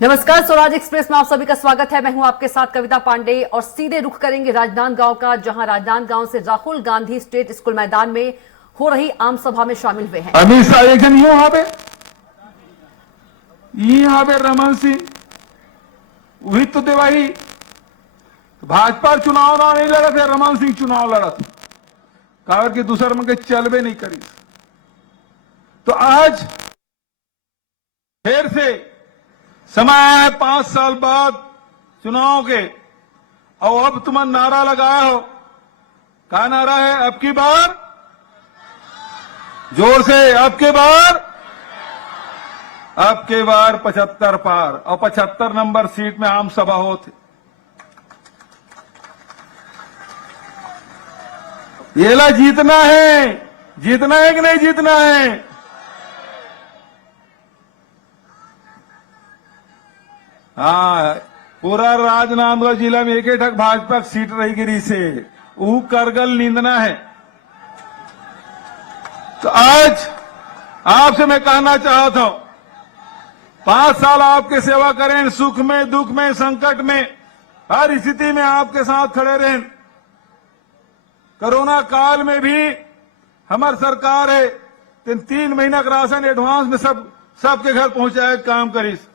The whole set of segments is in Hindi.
नमस्कार, स्वराज एक्सप्रेस में आप सभी का स्वागत है। मैं हूं आपके साथ कविता पांडे और सीधे रुख करेंगे राजनांदगांव का, जहां राजनांदगांव से राहुल गांधी स्टेट स्कूल मैदान में हो रही आम सभा में शामिल हुए हैं। अमित शाह एक यहाँ पे रमन सिंह वही तो देवाही भाजपा चुनाव ना नहीं लड़ा थे, रमन सिंह चुनाव लड़ा था कावर के दूसर में चलबे नहीं करी। तो आज फिर से समय है 5 साल बाद चुनाव के, और अब तुम नारा लगाया हो। क्या नारा है? अब की बार जोर से, अब की बार 75 पार, और 75 नंबर सीट में आम सभा होती। ये ला जीतना है कि नहीं जीतना है? हाँ, पूरा राजनांदगांव जिला में एक ठक भाजपा सीट रही गिरी से वो करगल नींदना है। तो आज आपसे मैं कहना चाहता हूं, 5 साल आपके सेवा करें, सुख में, दुख में, संकट में, हर स्थिति में आपके साथ खड़े रहें। कोरोना काल में भी हमारी सरकार है 3 महीना का राशन एडवांस में सबके घर पहुंचाए काम करीस।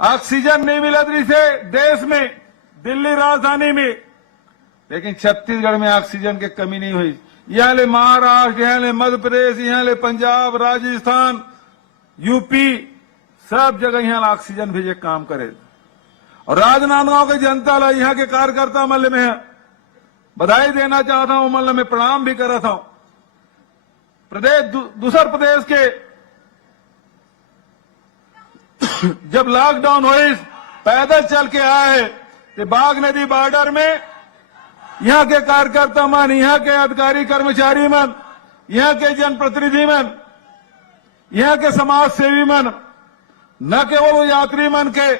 ऑक्सीजन नहीं मिला से देश में, दिल्ली राजधानी में, लेकिन छत्तीसगढ़ में ऑक्सीजन की कमी नहीं हुई। यहाँ ले महाराष्ट्र, यहाँ ले मध्य प्रदेश, यहाँ ले पंजाब, राजस्थान, यूपी, सब जगह यहाँ ऑक्सीजन भेजे काम करे। और राजनांदगांव के जनता ला, यहाँ के कार्यकर्ता मल्ल में बधाई देना चाहता हूं, मल्ल में प्रणाम भी कर रहा हूं। दूसर प्रदेश के जब लॉकडाउन हुई, पैदल चल के आए तो बाघ नदी बॉर्डर में यहाँ के कार्यकर्ता मन, यहाँ के अधिकारी कर्मचारी मन, यहाँ के जनप्रतिनिधि मन, यहाँ के समाज सेवी मन, न केवल यात्री मन के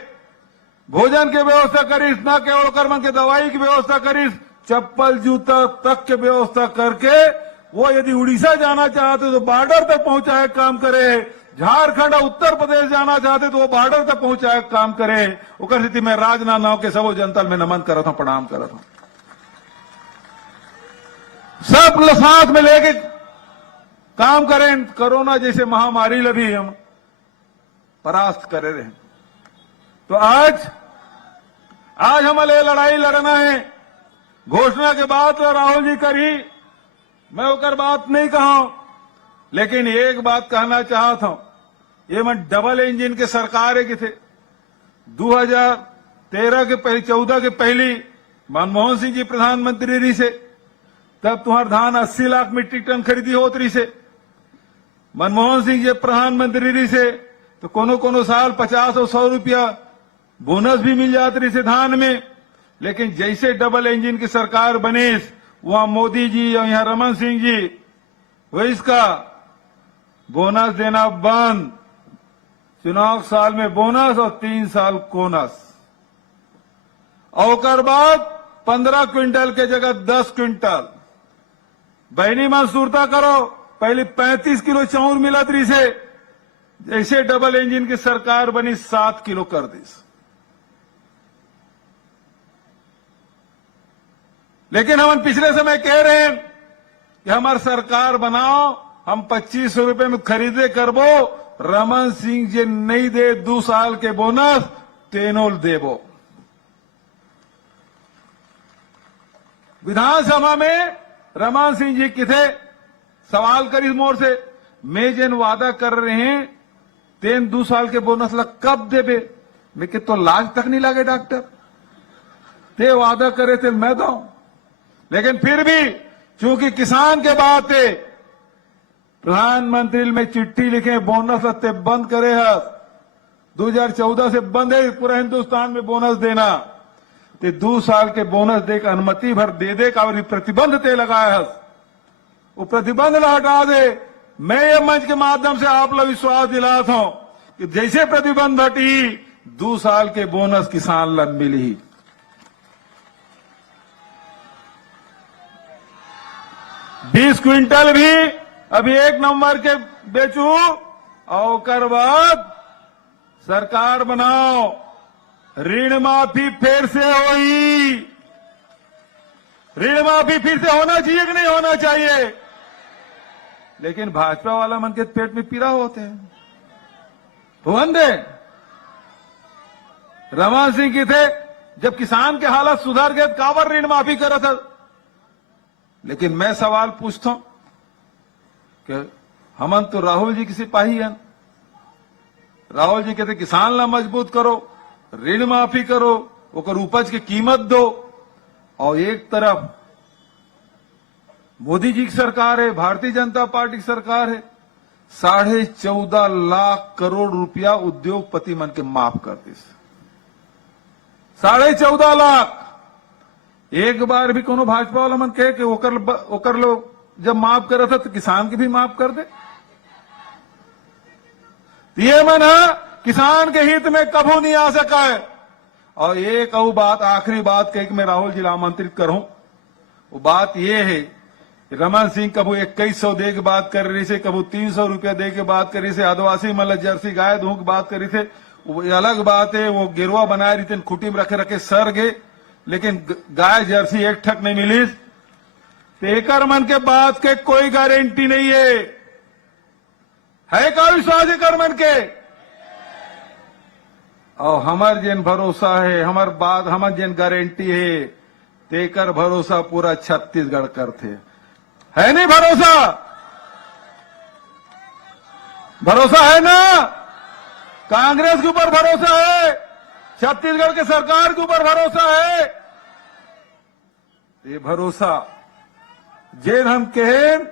भोजन के व्यवस्था करीस, न केवल कर मन के दवाई की व्यवस्था करीस, चप्पल जूता तक के व्यवस्था करके वो यदि उड़ीसा जाना चाहते तो बॉर्डर तक पहुंचाए काम करे, झारखंड और उत्तर प्रदेश जाना चाहते तो वो बॉर्डर तक पहुंचाए काम करे। उकर स्थिति में राजनांदगांव के सब जनता में नमन करता हूं, प्रणाम करता हूं। सब लोग साथ में लेके काम करें, कोरोना जैसे महामारी लभी हम परास्त करे रहे। तो आज हमें लड़ाई लड़ना है। घोषणा के बाद राहुल जी करी, मैं उकर बात नहीं कहा, लेकिन एक बात कहना चाहता हूं। ये मैं डबल इंजन के सरकार है कि थे 2013 के पहले 14 के पहली मनमोहन सिंह जी प्रधानमंत्री रही से, तब तुम्हार धान 80 लाख मीट्रिक टन खरीदी होत रही से। मनमोहन सिंह जी प्रधानमंत्री रही से तो कोनो साल 50 और 100 रुपया बोनस भी मिल जाती रही से धान में। लेकिन जैसे डबल इंजन की सरकार बनी, वहां मोदी जी और यहां रमन सिंह जी वो इसका बोनस देना बंद। चुनाव साल में बोनस और 3 साल कोनस, और बाद 15 क्विंटल के जगह 10 क्विंटल। बहनी मां सूरता करो, पहले 35 किलो चाउर मिला तरी से, जैसे डबल इंजन की सरकार बनी 7 किलो कर दी। लेकिन हम पिछले समय कह रहे हैं कि हमारी सरकार बनाओ, हम 2500 रुपए में खरीदे करबो, रमन सिंह जी नहीं दे 2 साल के बोनस तेनोल देबो। विधानसभा में रमन सिंह जी किथे सवाल करी मोर से, मैं जिन वादा कर रहे हैं तेन 2 साल के बोनस लग कब देबे? मैं कि तो लाज तक नहीं लगे डॉक्टर, ते वादा करे थे मैं दो। लेकिन फिर भी चूंकि किसान के बात है, प्रधानमंत्री में चिट्ठी लिखे बोनस लगते बंद करे है। 2014 से बंद है पूरा हिंदुस्तान में बोनस देना। ते 2 साल के बोनस दे का अनुमति भर दे का और प्रतिबंध ते लगाया है, वो प्रतिबंध न हटा दे। मैं ये मंच के माध्यम से आप लोग विश्वास दिलाता हूं कि जैसे प्रतिबंध हटी 2 साल के बोनस किसान लब मिली। बीस क्विंटल भी अभी 1 नंबर के बेचू और बाद सरकार बनाओ, ऋण माफी फिर से हुई। ऋण माफी फिर से होना चाहिए कि नहीं होना चाहिए? लेकिन भाजपा वाला मन के पेट में पीड़ा होते हैं। भुवन दे रमन सिंह की थे, जब किसान के हालात सुधार गए काबर ऋण माफी करा था। लेकिन मैं सवाल पूछता हूं कि हमन तो राहुल जी की सिपाही हैं। राहुल जी कहते किसान ला मजबूत करो, ऋण माफी करो, ओकर उपज की कीमत दो, और एक तरफ मोदी जी की सरकार है, भारतीय जनता पार्टी की सरकार है, 14.5 लाख करोड़ रुपया उद्योगपति मन के माफ कर दी। 14.5 लाख। एक बार भी कोनो भाजपा वाला मन कहे कि ओकर लोग जब माफ कर रहा था तो किसान के भी माफ कर दे। ये मन है किसान के हित में कभू नहीं आ सका है। और एक और बात, आखिरी बात कह के मैं राहुल जी आमंत्रित करूं, वो बात ये है, रमन सिंह कबू 2100 दे के बात कर रही से, कबू 300 रुपया दे के बात कर रही से, आदिवासी मतलब जर्सी गाय दूं की बात कर रही थे। वो अलग बात है, वो गिरवा बनाए रही थी, खुटी में रखे रखे सर गए, लेकिन गाय जर्सी एक ठक नहीं मिली। तेकर मन के बात के कोई गारंटी नहीं है का विश्वास है कर मन के? और हमार जिन भरोसा है, हमार बात, हमार जिन गारंटी है, तेकर भरोसा पूरा छत्तीसगढ़ करते है। नहीं भरोसा? भरोसा है ना? कांग्रेस के ऊपर भरोसा है, छत्तीसगढ़ के सरकार के ऊपर भरोसा है। ये भरोसा जिन हम कहें,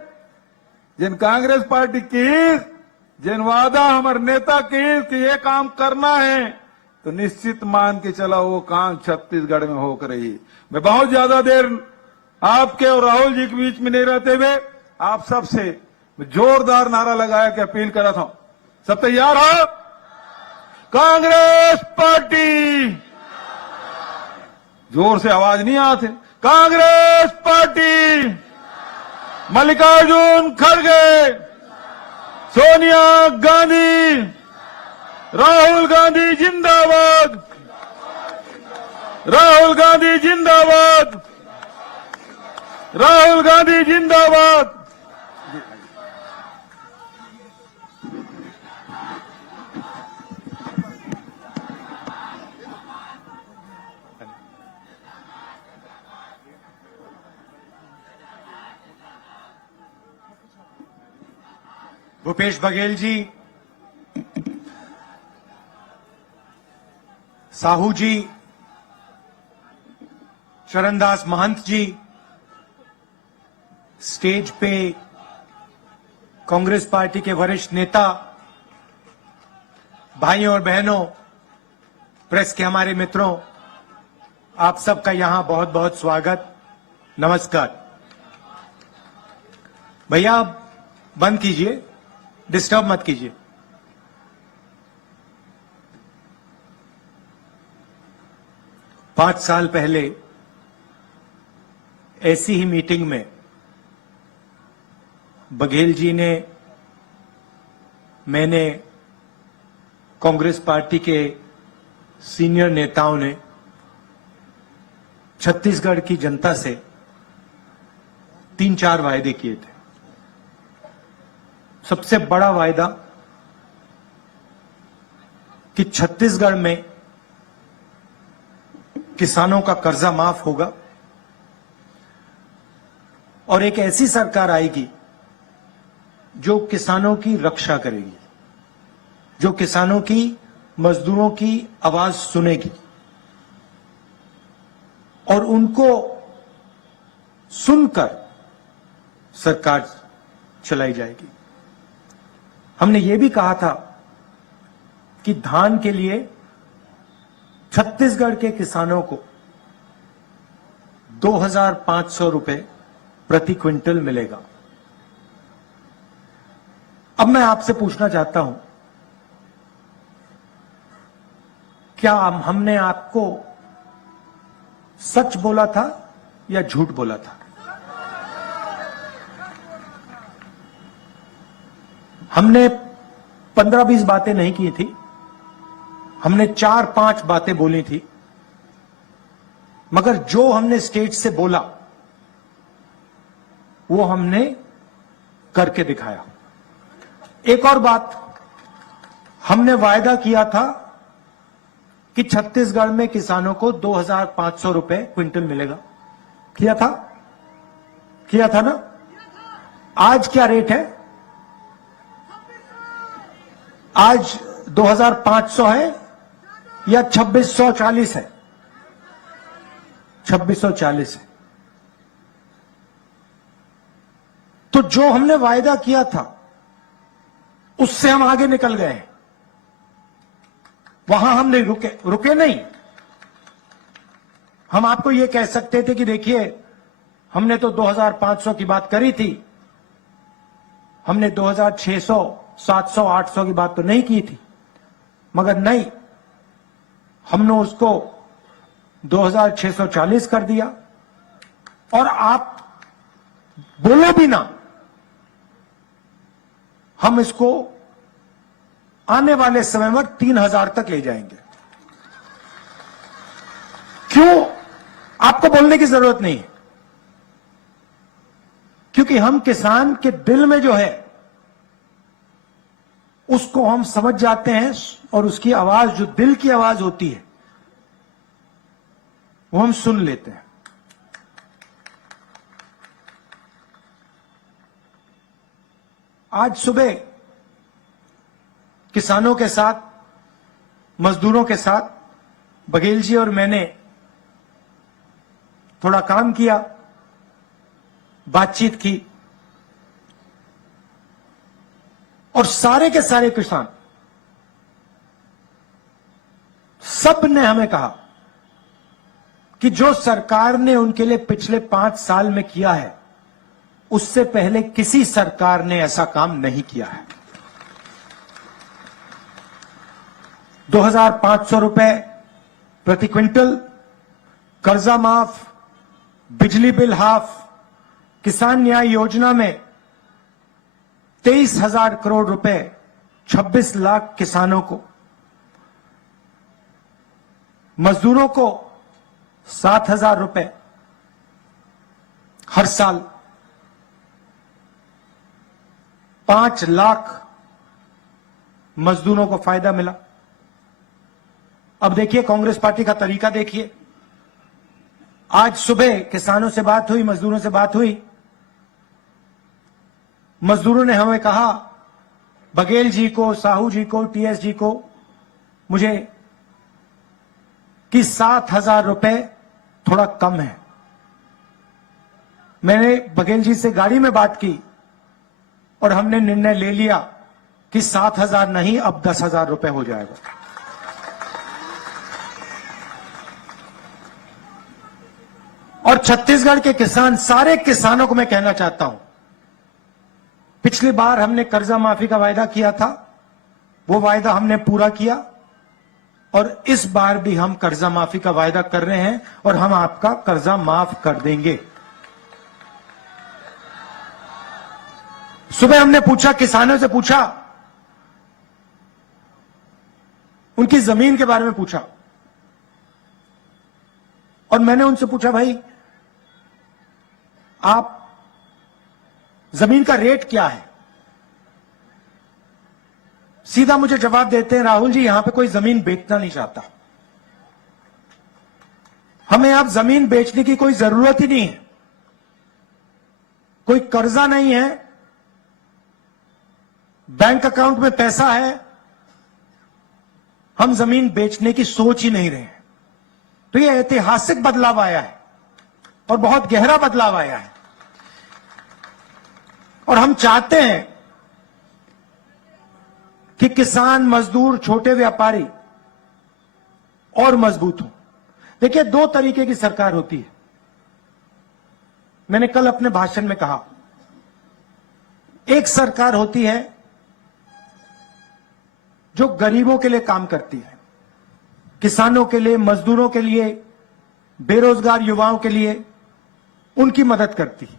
जिन कांग्रेस पार्टी की, जिन वादा हमारे नेता की कि ये काम करना है, तो निश्चित मान के चला वो काम छत्तीसगढ़ में होकर रही। मैं बहुत ज्यादा देर आपके और राहुल जी के बीच में नहीं रहते हुए आप सबसे जोरदार नारा लगाया कि अपील करा था। सब तैयार हो? कांग्रेस पार्टी, जोर से आवाज नहीं आते। कांग्रेस पार्टी, मल्लिकार्जुन खड़गे, सोनिया गांधी, राहुल गांधी जिंदाबाद, राहुल गांधी जिंदाबाद, राहुल गांधी जिंदाबाद। भूपेश बघेल जी, साहू जी, चरणदास महंत जी, स्टेज पे कांग्रेस पार्टी के वरिष्ठ नेता, भाइयों और बहनों, प्रेस के हमारे मित्रों, आप सबका यहां बहुत बहुत स्वागत, नमस्कार। भैया आप बंद कीजिए, डिस्टर्ब मत कीजिए। पांच साल पहले ऐसी ही मीटिंग में बघेल जी ने, मैंने, कांग्रेस पार्टी के सीनियर नेताओं ने छत्तीसगढ़ की जनता से 3-4 वायदे किए थे। सबसे बड़ा वायदा कि छत्तीसगढ़ में किसानों का कर्जा माफ होगा और एक ऐसी सरकार आएगी जो किसानों की रक्षा करेगी, जो किसानों की, मजदूरों की आवाज सुनेगी और उनको सुनकर सरकार चलाई जाएगी। हमने ये भी कहा था कि धान के लिए छत्तीसगढ़ के किसानों को 2,500 रुपए प्रति क्विंटल मिलेगा। अब मैं आपसे पूछना चाहता हूं, क्या हमने आपको सच बोला था या झूठ बोला था? हमने 15-20 बातें नहीं की थी। हमने 4-5 बातें बोली थी, मगर जो हमने स्टेज से बोला वो हमने करके दिखाया। एक और बात, हमने वायदा किया था कि छत्तीसगढ़ में किसानों को 2,500 रुपए क्विंटल मिलेगा। किया था ना? आज क्या रेट है? आज 2,500 है या 2,640 है? 2,640 है। तो जो हमने वायदा किया था उससे हम आगे निकल गए हैं। वहां हम नहीं रुके नहीं। हम आपको यह कह सकते थे कि देखिए, हमने तो 2,500 की बात करी थी, हमने 2,600, 700, 800 की बात तो नहीं की थी, मगर नहीं, हमने उसको 2,640 कर दिया। और आप बोलो भी ना, हम इसको आने वाले समय में 3,000 तक ले जाएंगे। क्यों? आपको बोलने की जरूरत नहीं है, क्योंकि हम किसान के दिल में जो है उसको हम समझ जाते हैं, और उसकी आवाज, जो दिल की आवाज होती है, वो हम सुन लेते हैं। आज सुबह किसानों के साथ, मजदूरों के साथ बघेल जी और मैंने थोड़ा काम किया, बातचीत की, और सारे के सारे किसान, सब ने हमें कहा कि जो सरकार ने उनके लिए पिछले 5 साल में किया है, उससे पहले किसी सरकार ने ऐसा काम नहीं किया है। 2,500 रुपए प्रति क्विंटल, कर्जा माफ, बिजली बिल हाफ, किसान न्याय योजना में 23,000 करोड़ रुपए 26 लाख किसानों को, मजदूरों को 7,000 रुपए हर साल, 5 लाख मजदूरों को फायदा मिला। अब देखिए कांग्रेस पार्टी का तरीका देखिए। आज सुबह किसानों से बात हुई, मजदूरों से बात हुई, मजदूरों ने हमें कहा, बघेल जी को, साहू जी को, टीएस जी को, मुझे कि 7,000 रुपए थोड़ा कम है। मैंने बघेल जी से गाड़ी में बात की और हमने निर्णय ले लिया कि 7,000 नहीं, अब 10,000 रुपए हो जाएगा। और छत्तीसगढ़ के किसान, सारे किसानों को मैं कहना चाहता हूं, पिछली बार हमने कर्जा माफी का वायदा किया था, वो वायदा हमने पूरा किया, और इस बार भी हम कर्जा माफी का वायदा कर रहे हैं, और हम आपका कर्जा माफ कर देंगे। सुबह हमने पूछा, किसानों से पूछा, उनकी जमीन के बारे में पूछा, और मैंने उनसे पूछा, भाई आप जमीन का रेट क्या है? सीधा मुझे जवाब देते हैं, राहुल जी यहां पे कोई जमीन बेचना नहीं चाहता, हमें आप जमीन बेचने की कोई जरूरत ही नहीं है, कोई कर्जा नहीं है, बैंक अकाउंट में पैसा है, हम जमीन बेचने की सोच ही नहीं रहे हैं। तो यह ऐतिहासिक बदलाव आया है और बहुत गहरा बदलाव आया है, और हम चाहते हैं कि किसान, मजदूर, छोटे व्यापारी और मजबूत हो। देखिए, 2 तरीके की सरकार होती है। मैंने कल अपने भाषण में कहा, एक सरकार होती है जो गरीबों के लिए काम करती है, किसानों के लिए, मजदूरों के लिए, बेरोजगार युवाओं के लिए उनकी मदद करती है,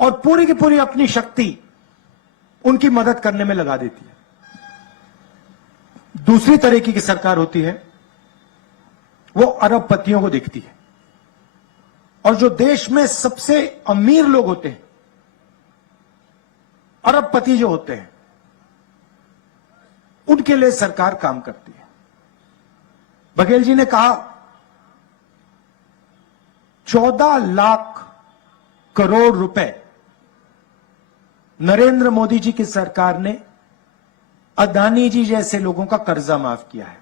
और पूरी की पूरी अपनी शक्ति उनकी मदद करने में लगा देती है। दूसरी तरीके की सरकार होती है, वो अरबपतियों को देखती है। और जो देश में सबसे अमीर लोग होते हैं, अरबपति जो होते हैं, उनके लिए सरकार काम करती है। बघेल जी ने कहा 14 लाख करोड़ रुपए नरेंद्र मोदी जी की सरकार ने अदानी जी जैसे लोगों का कर्जा माफ किया है।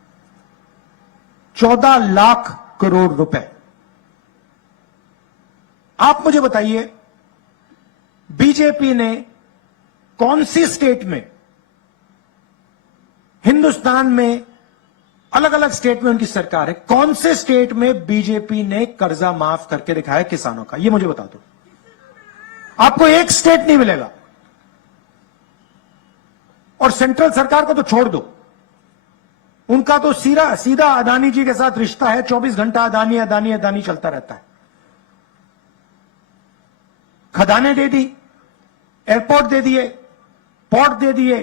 14 लाख करोड़ रुपए। आप मुझे बताइए, बीजेपी ने कौन सी स्टेट में, हिंदुस्तान में अलग अलग स्टेट में उनकी सरकार है, कौन से स्टेट में बीजेपी ने कर्जा माफ करके दिखाया किसानों का? ये मुझे बता दो। आपको एक स्टेट नहीं मिलेगा। और सेंट्रल सरकार को तो छोड़ दो, उनका तो सीधा अदानी जी के साथ रिश्ता है। 24 घंटा अदानी अदानी अदानी चलता रहता है। खदानें दे दी, एयरपोर्ट दे दिए, पोर्ट दे दिए,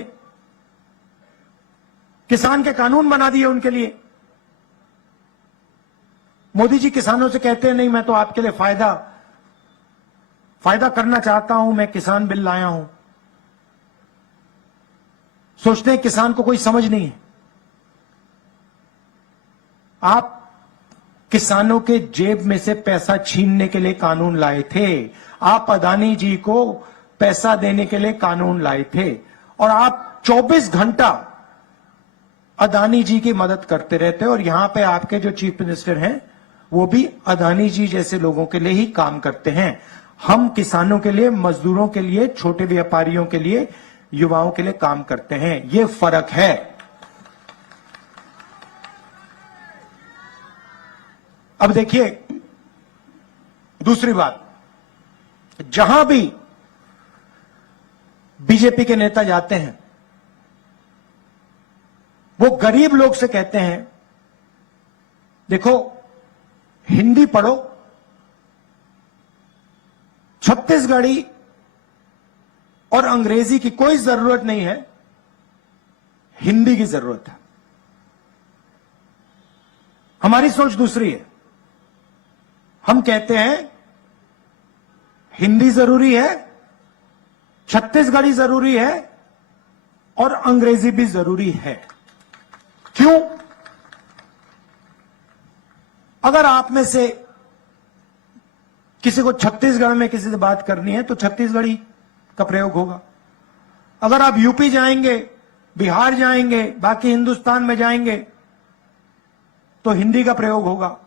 किसान के कानून बना दिए उनके लिए। मोदी जी किसानों से कहते हैं नहीं, मैं तो आपके लिए फायदा करना चाहता हूं, मैं किसान बिल लाया हूं। सोचते हैं किसान को कोई समझ नहीं है। आप किसानों के जेब में से पैसा छीनने के लिए कानून लाए थे। आप अदानी जी को पैसा देने के लिए कानून लाए थे। और आप 24 घंटा अदानी जी की मदद करते रहते हैं। और यहां पे आपके जो चीफ मिनिस्टर हैं, वो भी अदानी जी जैसे लोगों के लिए ही काम करते हैं। हम किसानों के लिए, मजदूरों के लिए, छोटे व्यापारियों के लिए, युवाओं के लिए काम करते हैं। ये फर्क है। अब देखिए दूसरी बात, जहां भी बीजेपी के नेता जाते हैं, वो गरीब लोग से कहते हैं देखो हिंदी पढ़ो, छत्तीसगढ़ी और अंग्रेजी की कोई जरूरत नहीं है, हिंदी की जरूरत है। हमारी सोच दूसरी है। हम कहते हैं हिंदी जरूरी है, छत्तीसगढ़ी जरूरी है और अंग्रेजी भी जरूरी है। क्यों? अगर आप में से किसी को छत्तीसगढ़ में किसी से बात करनी है तो छत्तीसगढ़ी का प्रयोग होगा। अगर आप यूपी जाएंगे, बिहार जाएंगे, बाकी हिंदुस्तान में जाएंगे तो हिंदी का प्रयोग होगा।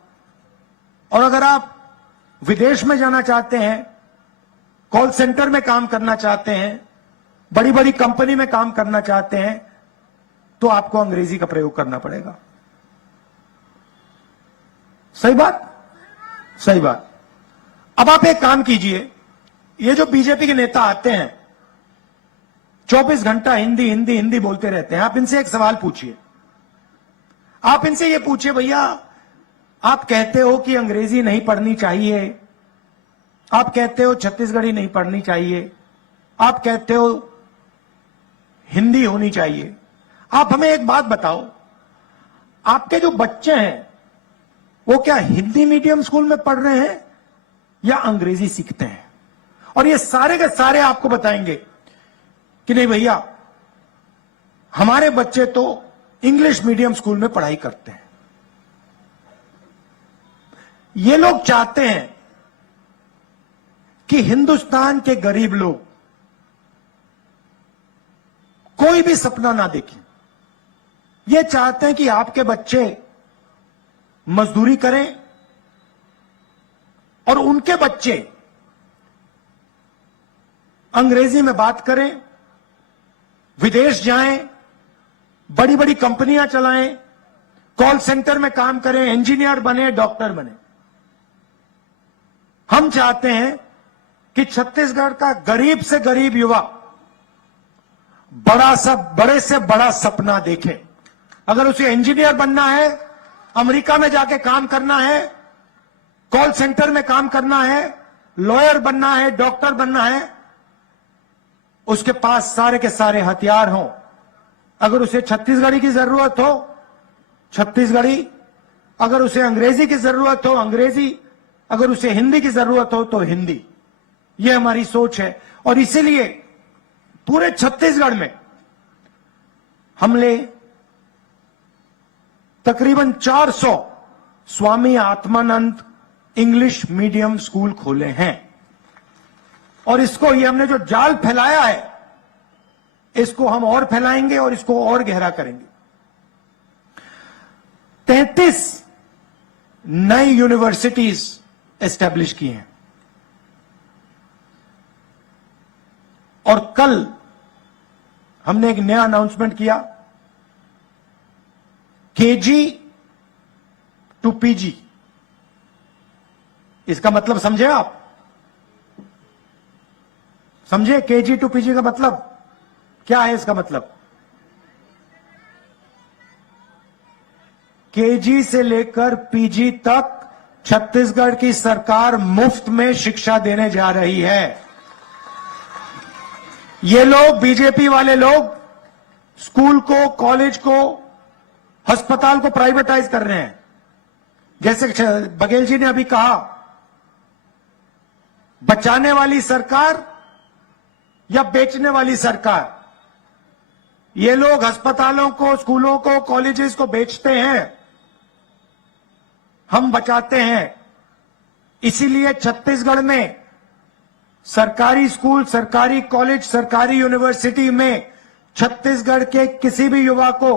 और अगर आप विदेश में जाना चाहते हैं, कॉल सेंटर में काम करना चाहते हैं, बड़ी बड़ी कंपनी में काम करना चाहते हैं, तो आपको अंग्रेजी का प्रयोग करना पड़ेगा। सही बात? सही बात। अब आप एक काम कीजिए, ये जो बीजेपी के नेता आते हैं 24 घंटा हिंदी हिंदी हिंदी बोलते रहते हैं, आप इनसे एक सवाल पूछिए। आप इनसे ये पूछिए, भैया आप कहते हो कि अंग्रेजी नहीं पढ़नी चाहिए, आप कहते हो छत्तीसगढ़ी नहीं पढ़नी चाहिए, आप कहते हो हिंदी होनी चाहिए। आप हमें एक बात बताओ, आपके जो बच्चे हैं वो क्या हिंदी मीडियम स्कूल में पढ़ रहे हैं या अंग्रेजी सीखते हैं? और ये सारे के सारे आपको बताएंगे कि नहीं भैया हमारे बच्चे तो इंग्लिश मीडियम स्कूल में पढ़ाई करते हैं। ये लोग चाहते हैं कि हिंदुस्तान के गरीब लोग कोई भी सपना ना देखें। ये चाहते हैं कि आपके बच्चे मजदूरी करें और उनके बच्चे अंग्रेजी में बात करें, विदेश जाएं, बड़ी बड़ी कंपनियां चलाएं, कॉल सेंटर में काम करें, इंजीनियर बने, डॉक्टर बने। हम चाहते हैं कि छत्तीसगढ़ का गरीब से गरीब युवा बड़े से बड़ा सपना देखे। अगर उसे इंजीनियर बनना है, अमेरिका में जाके काम करना है, कॉल सेंटर में काम करना है, लॉयर बनना है, डॉक्टर बनना है, उसके पास सारे के सारे हथियार हों, अगर उसे छत्तीसगढ़ी की जरूरत हो छत्तीसगढ़ी, अगर उसे अंग्रेजी की जरूरत हो अंग्रेजी, अगर उसे हिंदी की जरूरत हो तो हिंदी। यह हमारी सोच है और इसीलिए पूरे छत्तीसगढ़ में हमने तकरीबन 400 Swami Atmanand English medium school खोले हैं और इसको ये हमने जो जाल फैलाया है इसको हम और फैलाएंगे और इसको और गहरा करेंगे। 33 नई यूनिवर्सिटीज एस्टेब्लिश की हैं और कल हमने एक नया अनाउंसमेंट किया, केजी टू पीजी। इसका मतलब समझे आप? समझे केजी टू पीजी का मतलब क्या है? इसका मतलब केजी से लेकर पीजी तक छत्तीसगढ़ की सरकार मुफ्त में शिक्षा देने जा रही है। ये लोग बीजेपी वाले लोग स्कूल को, कॉलेज को, अस्पताल को प्राइवेटाइज कर रहे हैं। जैसे बघेल जी ने अभी कहा, बचाने वाली सरकार या बेचने वाली सरकार। ये लोग अस्पतालों को, स्कूलों को, कॉलेजेस को बेचते हैं, हम बचाते हैं। इसीलिए छत्तीसगढ़ में सरकारी स्कूल, सरकारी कॉलेज, सरकारी यूनिवर्सिटी में छत्तीसगढ़ के किसी भी युवा को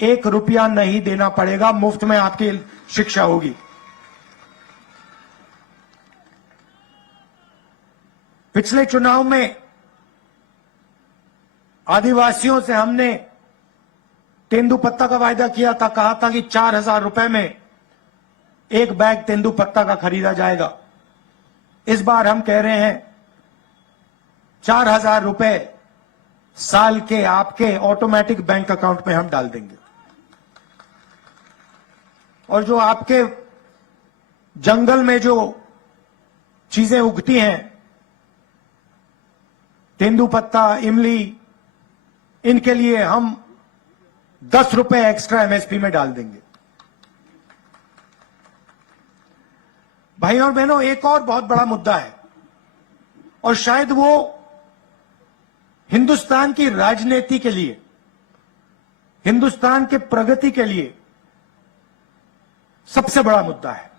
1 रुपया नहीं देना पड़ेगा, मुफ्त में आपकी शिक्षा होगी। पिछले चुनाव में आदिवासियों से हमने तेंदुपत्ता का वायदा किया था, कहा था कि 4,000 रुपए में 1 बैग तेंदुपत्ता का खरीदा जाएगा। इस बार हम कह रहे हैं 4,000 रुपए साल के आपके ऑटोमेटिक बैंक अकाउंट में हम डाल देंगे और जो आपके जंगल में जो चीजें उगती हैं, तेंदुपत्ता, इमली, इनके लिए हम 10 रुपए एक्स्ट्रा एमएसपी में डाल देंगे। भाई और बहनों, एक और बहुत बड़ा मुद्दा है और शायद वो हिंदुस्तान की राजनीति के लिए, हिंदुस्तान के प्रगति के लिए सबसे बड़ा मुद्दा है।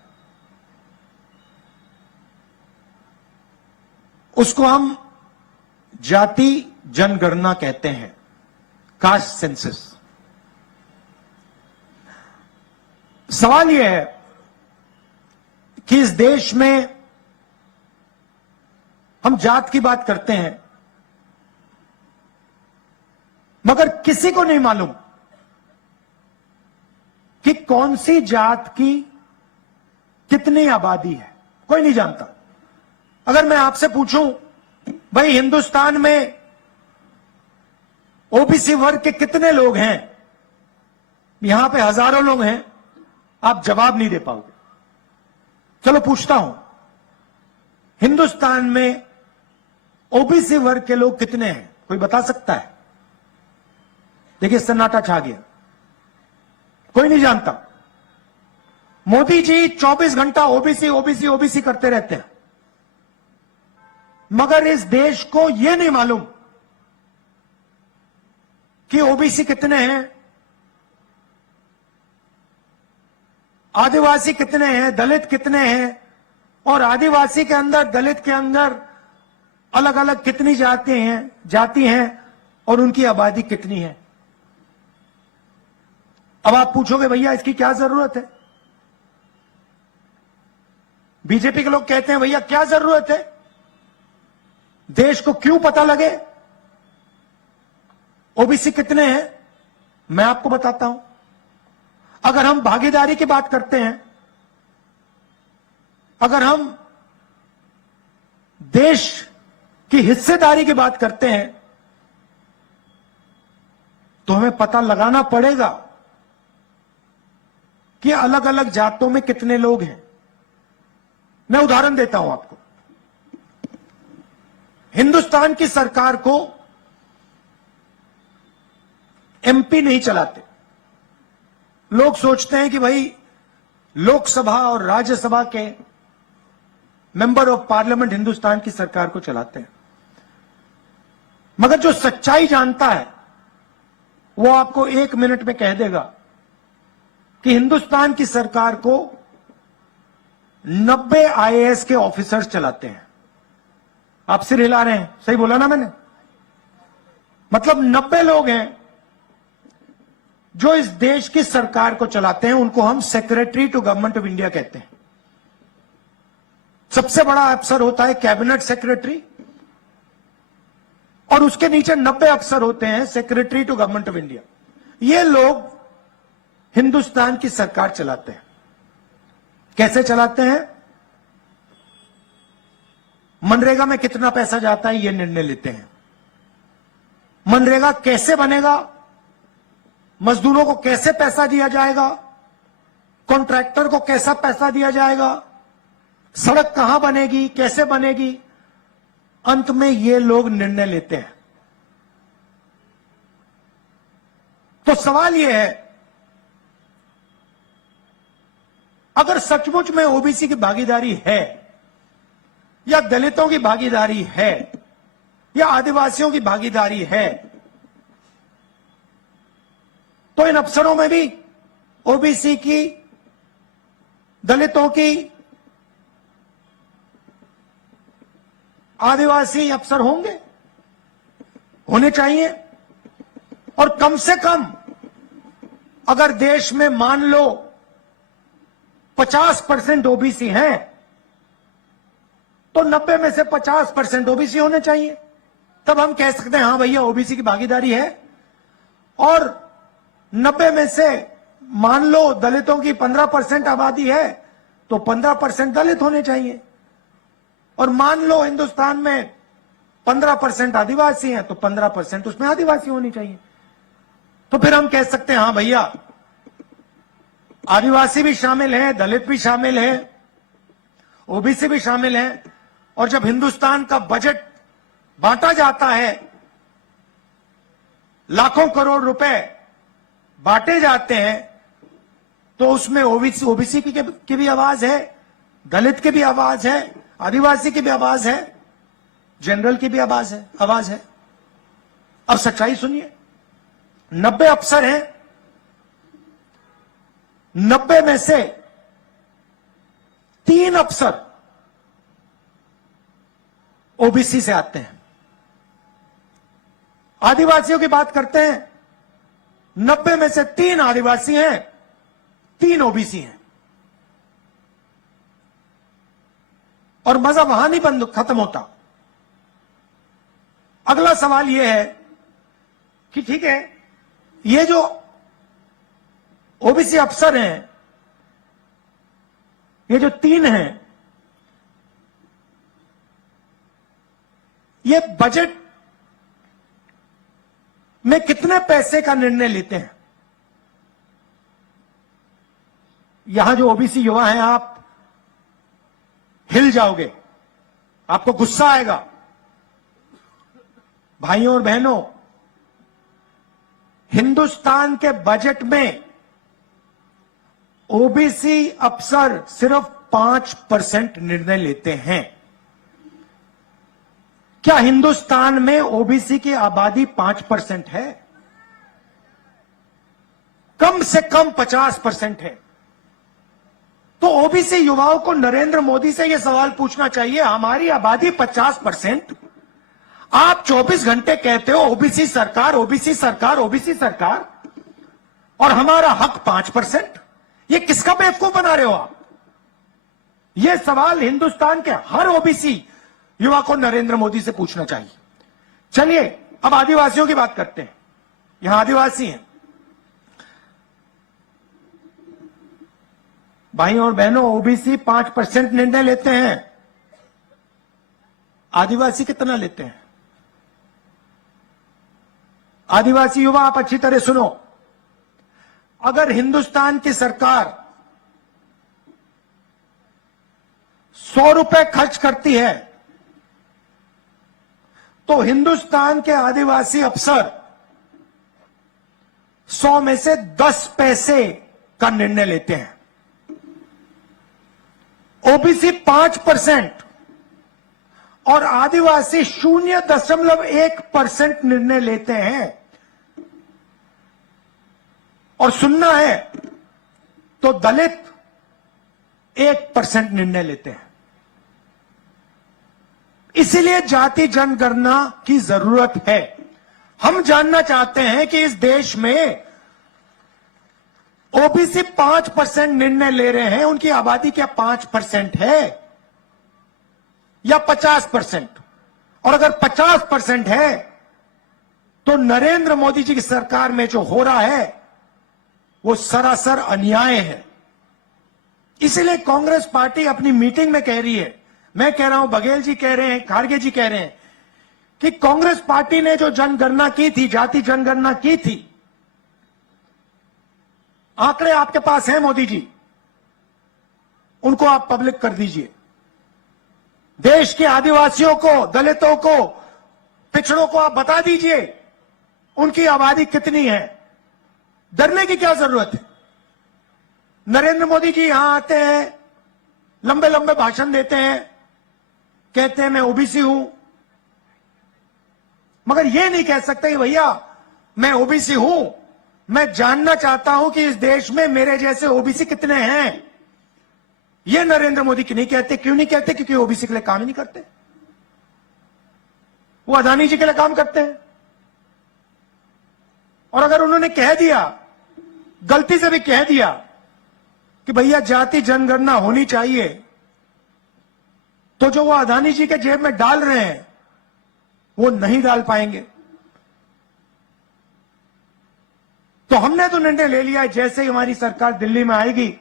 उसको हम जाति जनगणना कहते हैं, कास्ट सेंसस। सवाल यह है कि इस देश में हम जात की बात करते हैं मगर किसी को नहीं मालूम कि कौन सी जात की कितनी आबादी है। कोई नहीं जानता। अगर मैं आपसे पूछूं, भाई हिंदुस्तान में ओबीसी वर्ग के कितने लोग हैं, यहां पे हजारों लोग हैं, आप जवाब नहीं दे पाओगे। चलो पूछता हूं, हिंदुस्तान में ओबीसी वर्ग के लोग कितने हैं? कोई बता सकता है? देखिए सन्नाटा छा गया, कोई नहीं जानता। मोदी जी 24 घंटा ओबीसी ओबीसी ओबीसी करते रहते हैं मगर इस देश को यह नहीं मालूम कि ओबीसी कितने हैं, आदिवासी कितने हैं, दलित कितने हैं और आदिवासी के अंदर, दलित के अंदर अलग अलग कितनी जाति हैं और उनकी आबादी कितनी है। अब आप पूछोगे भैया इसकी क्या जरूरत है? बीजेपी के लोग कहते हैं भैया क्या जरूरत है, देश को क्यों पता लगे ओबीसी कितने हैं? मैं आपको बताता हूं। अगर हम भागीदारी की बात करते हैं, अगर हम देश की हिस्सेदारी की बात करते हैं तो हमें पता लगाना पड़ेगा कि अलग अलग जातों में कितने लोग हैं। मैं उदाहरण देता हूं आपको। हिंदुस्तान की सरकार को एमपी नहीं चलाते। लोग सोचते हैं कि भाई लोकसभा और राज्यसभा के मेंबर ऑफ पार्लियामेंट हिंदुस्तान की सरकार को चलाते हैं, मगर जो सच्चाई जानता है वो आपको 1 मिनट में कह देगा कि हिंदुस्तान की सरकार को 90 आईएएस के ऑफिसर्स चलाते हैं। आप सिर हिला रहे हैं, सही बोला ना मैंने? मतलब 90 लोग हैं जो इस देश की सरकार को चलाते हैं। उनको हम secretary to government of India कहते हैं। सबसे बड़ा अफसर होता है कैबिनेट सेक्रेटरी, और उसके नीचे 90 अफसर होते हैं secretary to government of India. ये लोग हिंदुस्तान की सरकार चलाते हैं। कैसे चलाते हैं? मनरेगा में कितना पैसा जाता है ये निर्णय लेते हैं। मनरेगा कैसे बनेगा, मजदूरों को कैसे पैसा दिया जाएगा, कॉन्ट्रैक्टर को कैसा पैसा दिया जाएगा, सड़क कहां बनेगी, कैसे बनेगी, अंत में ये लोग निर्णय लेते हैं। तो सवाल यह है, अगर सचमुच में ओबीसी की भागीदारी है, या दलितों की भागीदारी है, या आदिवासियों की भागीदारी है, तो इन अफसरों में भी ओबीसी की, दलितों की, आदिवासी अफसर होने चाहिए। और कम से कम अगर देश में मान लो 50% ओबीसी हैं, तो 90 में से 50% ओबीसी होने चाहिए। तब हम कह सकते हैं हां भैया ओबीसी की भागीदारी है। और 90 में से मान लो दलितों की 15% आबादी है, तो 15% दलित होने चाहिए। और मान लो हिंदुस्तान में 15% आदिवासी हैं, तो 15% उसमें आदिवासी होनी चाहिए। तो फिर हम कह सकते हैं हां भैया आदिवासी भी शामिल हैं, दलित भी शामिल हैं, ओबीसी भी शामिल हैं। और जब हिंदुस्तान का बजट बांटा जाता है, लाखों करोड़ रुपए बांटे जाते हैं, तो उसमें ओबीसी की भी आवाज है, दलित की भी आवाज है, आदिवासी की भी आवाज है, जनरल की भी आवाज है। अब सच्चाई सुनिए, 90 अफसर हैं, 90 में से 3 अफसर ओबीसी से आते हैं। आदिवासियों की बात करते हैं, 90 में से 3 आदिवासी हैं, 3 ओबीसी हैं। और मजा वहां नहीं बंद खत्म होता। अगला सवाल यह है कि ठीक है, ये जो ओबीसी अफसर हैं, ये जो 3 हैं, ये बजट में कितने पैसे का निर्णय लेते हैं? यहां जो ओबीसी युवा हैं, आप हिल जाओगे, आपको गुस्सा आएगा। भाइयों और बहनों, हिंदुस्तान के बजट में ओबीसी अफसर सिर्फ 5% निर्णय लेते हैं। क्या हिंदुस्तान में ओबीसी की आबादी 5% है? कम से कम 50% है। तो ओबीसी युवाओं को नरेंद्र मोदी से यह सवाल पूछना चाहिए, हमारी आबादी 50%, आप 24 घंटे कहते हो ओबीसी सरकार, ओबीसी सरकार, ओबीसी सरकार, और हमारा हक 5%। ये किसका बेवकूफ बना रहे हो आप? यह सवाल हिंदुस्तान के हर ओबीसी युवा को नरेंद्र मोदी से पूछना चाहिए। चलिए अब आदिवासियों की बात करते हैं। यहां आदिवासी हैं। भाइयों और बहनों, ओबीसी 5% निर्णय लेते हैं, आदिवासी कितना लेते हैं? आदिवासी युवा, आप अच्छी तरह सुनो। अगर हिंदुस्तान की सरकार 100 रुपए खर्च करती है, तो हिंदुस्तान के आदिवासी अफसर 100 में से 10 पैसे का निर्णय लेते हैं, ओबीसी 5% और आदिवासी 0.1% निर्णय लेते हैं। और सुनना है तो दलित 1% निर्णय लेते हैं। इसीलिए जाति जनगणना की जरूरत है। हम जानना चाहते हैं कि इस देश में ओबीसी 5% निर्णय ले रहे हैं, उनकी आबादी क्या 5% है या 50%? और अगर 50% है तो नरेंद्र मोदी जी की सरकार में जो हो रहा है वो सरासर अन्याय है। इसलिए कांग्रेस पार्टी अपनी मीटिंग में कह रही है, मैं कह रहा हूं, बघेल जी कह रहे हैं, खारगे जी कह रहे हैं कि कांग्रेस पार्टी ने जो जनगणना की थी, जाति जनगणना की थी, आंकड़े आपके पास हैं मोदी जी, उनको आप पब्लिक कर दीजिए। देश के आदिवासियों को, दलितों को, पिछड़ों को आप बता दीजिए उनकी आबादी कितनी है। डरने की क्या जरूरत है? नरेंद्र मोदी जी यहां आते हैं, लंबे लंबे भाषण देते हैं, कहते हैं मैं ओबीसी हूं, मगर यह नहीं कह सकते कि भैया मैं ओबीसी हूं, मैं जानना चाहता हूं कि इस देश में मेरे जैसे ओबीसी कितने हैं। यह नरेंद्र मोदी की नहीं कहते। क्यों नहीं कहते? क्योंकि ओबीसी के लिए काम ही नहीं करते, वो अदानी जी के लिए काम करते हैं। और अगर उन्होंने कह दिया, गलती से भी कह दिया कि भैया जाति जनगणना होनी चाहिए, तो जो वो अदानी जी के जेब में डाल रहे हैं वो नहीं डाल पाएंगे। तो हमने तो निर्णय ले लिया है, जैसे ही हमारी सरकार दिल्ली में आएगी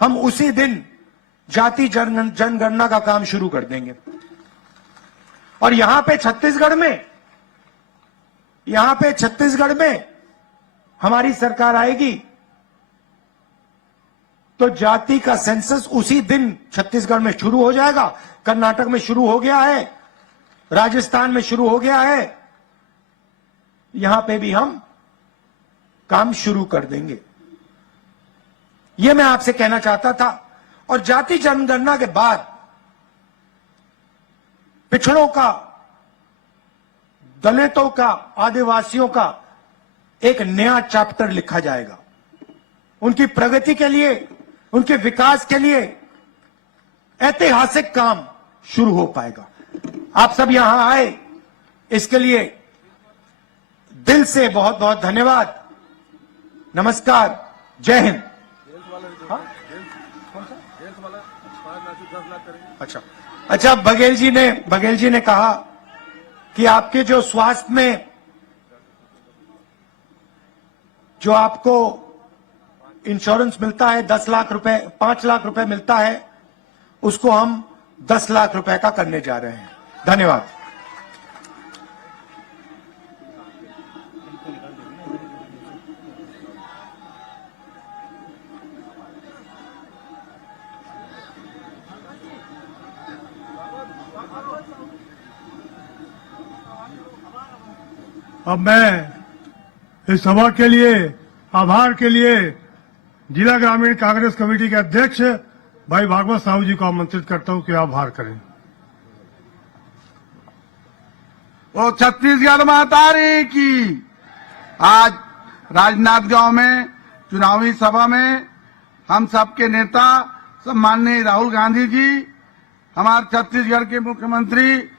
हम उसी दिन जाति जनगणना का काम शुरू कर देंगे। और यहां पे छत्तीसगढ़ में हमारी सरकार आएगी तो जाति का सेंसस उसी दिन छत्तीसगढ़ में शुरू हो जाएगा। कर्नाटक में शुरू हो गया है, राजस्थान में शुरू हो गया है, यहां पे भी हम काम शुरू कर देंगे। यह मैं आपसे कहना चाहता था। और जाति जनगणना के बाद पिछड़ों का, दलितों का, आदिवासियों का एक नया चैप्टर लिखा जाएगा। उनकी प्रगति के लिए, उनके विकास के लिए ऐतिहासिक काम शुरू हो पाएगा। आप सब यहां आए, इसके लिए दिल से बहुत बहुत धन्यवाद। नमस्कार, जय हिंद। अच्छा, बघेल जी ने कहा कि आपके जो स्वास्थ्य में जो आपको इंश्योरेंस मिलता है 10 लाख रुपए, 5 लाख रुपए मिलता है, उसको हम 10 लाख रुपए का करने जा रहे हैं। धन्यवाद। अब मैं इस सभा के लिए, आभार के लिए जिला ग्रामीण कांग्रेस कमेटी के अध्यक्ष भाई भागवत साहू जी को आमंत्रित करता हूं कि आभार करें। वो छत्तीसगढ़ मातारी की। आज राजनांदगांव में चुनावी सभा में हम सबके नेता सम्माननीय राहुल गांधी जी, हमारे छत्तीसगढ़ के मुख्यमंत्री